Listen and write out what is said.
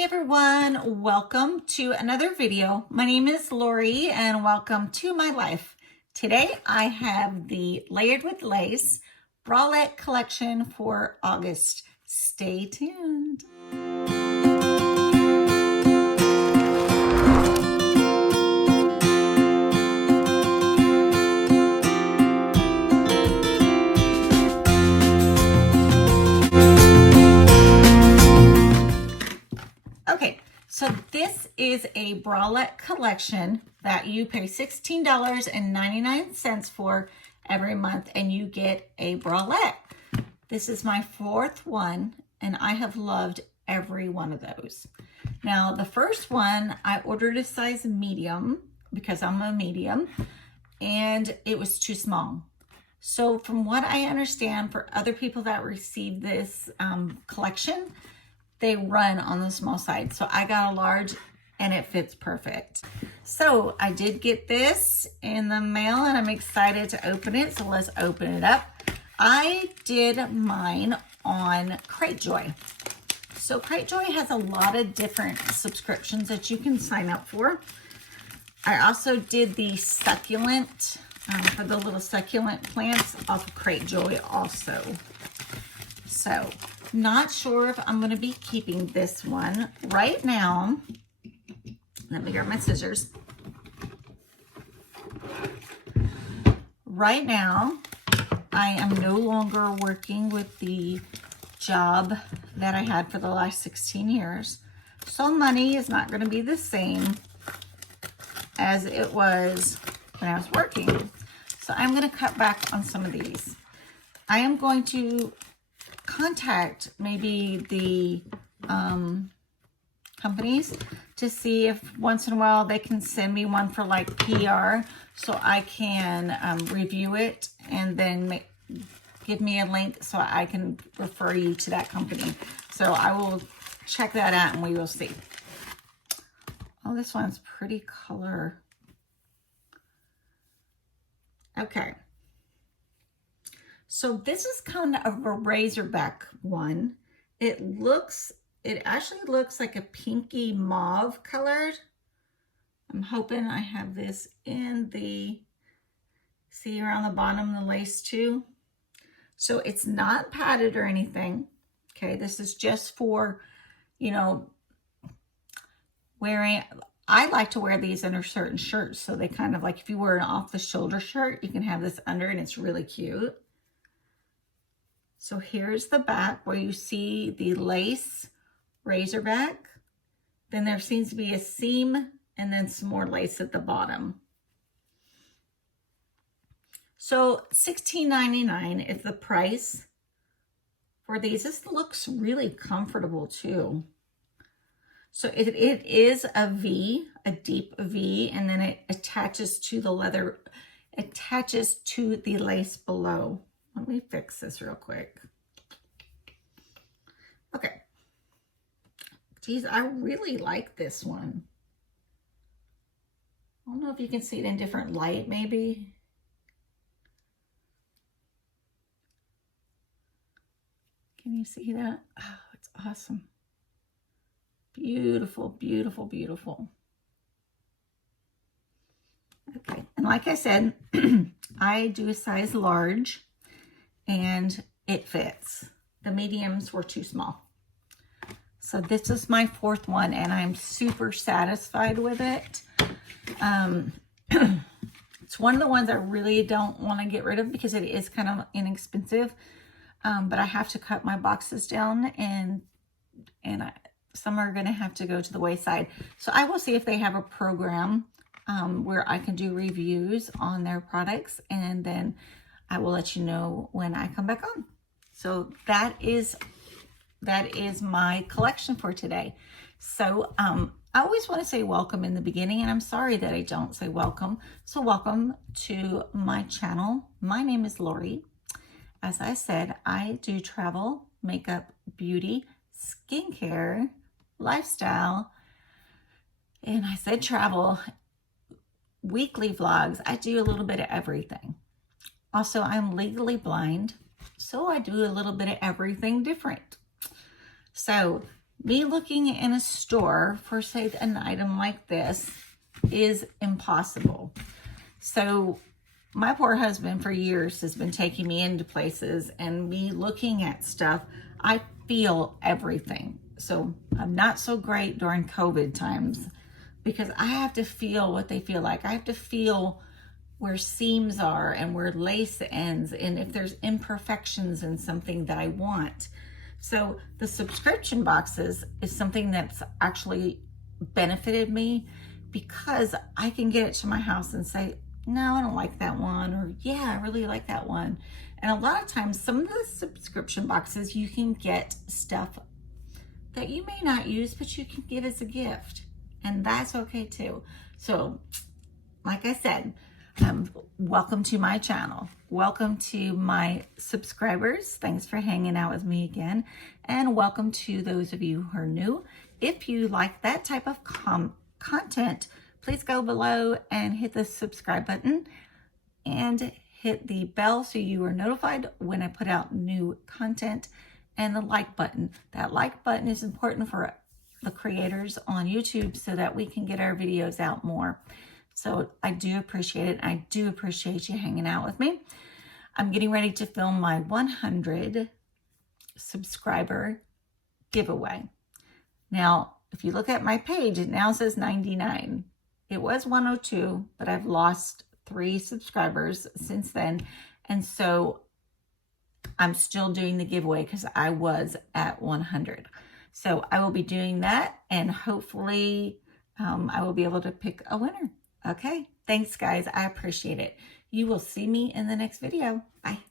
Hi everyone, welcome to another video. My name is Lori and welcome to my life. Today I have the Layered with Lace bralette collection for August. Stay tuned. Okay, so this is a bralette collection that you pay $16.99 for every month and you get a bralette. This is my fourth one and I have loved every one of those. Now the first one I ordered a size medium because I'm a medium and it was too small. So from what I understand, for other people that receive this collection, they run on the small side. So I got a large and it fits perfect. So I did get this in the mail and I'm excited to open it. So let's open it up. I did mine on Cratejoy. So Cratejoy has a lot of different subscriptions that you can sign up for. I also did the succulent, for the little succulent plants off of Cratejoy also. So not sure if I'm going to be keeping this one right now. Let me grab my scissors. Right now, I am no longer working with the job that I had for the last 16 years. So money is not going to be the same as it was when I was working. So I'm going to cut back on some of these. I am going to contact maybe the companies to see if once in a while they can send me one for like PR so I can review it and then give me a link so I can refer you to that company. So I will check that out and we will see. Oh, this one's pretty color. Okay. So this is kind of a razorback one. It actually looks like a pinky mauve colored. I'm hoping I have this in the, see around the bottom, the lace too. So it's not padded or anything. Okay, this is just for, you know, wearing. I like to wear these under certain shirts. So they kind of like, if you wear an off the shoulder shirt, you can have this under and it's really cute. So here's the back where you see the lace razorback. Then there seems to be a seam and then some more lace at the bottom. So $16.99 is the price for these. This looks really comfortable too. So it is a V, a deep V, and then it attaches to the leather, attaches to the lace below. Let me fix this real quick. Okay. Geez, I really like this one. I don't know if you can see it in different light, maybe. Can you see that? Oh, it's awesome. Beautiful, beautiful, beautiful. Okay, and like I said, I do a size large. And it fits. The mediums were too small. So this is my fourth one and I'm super satisfied with it. It's one of the ones I really don't want to get rid of because it is kind of inexpensive. But I have to cut my boxes down and some are going to have to go to the wayside. So I will see if they have a program where I can do reviews on their products, and then I will let you know when I come back on. So that is my collection for today. So I always want to say welcome in the beginning, and I'm sorry that I don't say welcome. So welcome to my channel. My name is Lori. As I said, I do travel, makeup, beauty, skincare, lifestyle, and I said travel, weekly vlogs. I do a little bit of everything. Also, I'm legally blind, so I do a little bit of everything different. So me looking in a store for, say, an item like this is impossible. So my poor husband for years has been taking me into places, and me looking at stuff, I feel everything. So I'm not so great during COVID times because I have to feel what they feel like. I have to feel where seams are and where lace ends, and if there's imperfections in something that I want. So the subscription boxes is something that's actually benefited me, because I can get it to my house and say, no, I don't like that one, or yeah, I really like that one. And a lot of times, some of the subscription boxes, you can get stuff that you may not use, but you can give as a gift, and that's okay too. So like I said, welcome to my channel. Welcome to my subscribers. Thanks for hanging out with me again. And welcome to those of you who are new. If you like that type of content, please go below and hit the subscribe button and hit the bell so you are notified when I put out new content, and the like button. That like button is important for the creators on YouTube so that we can get our videos out more. So I do appreciate it. I do appreciate you hanging out with me. I'm getting ready to film my 100 subscriber giveaway. Now, if you look at my page, it now says 99. It was 102, but I've lost 3 subscribers since then. And so I'm still doing the giveaway because I was at 100. So I will be doing that, and hopefully I will be able to pick a winner. Okay, thanks guys. I appreciate it. You will see me in the next video. Bye.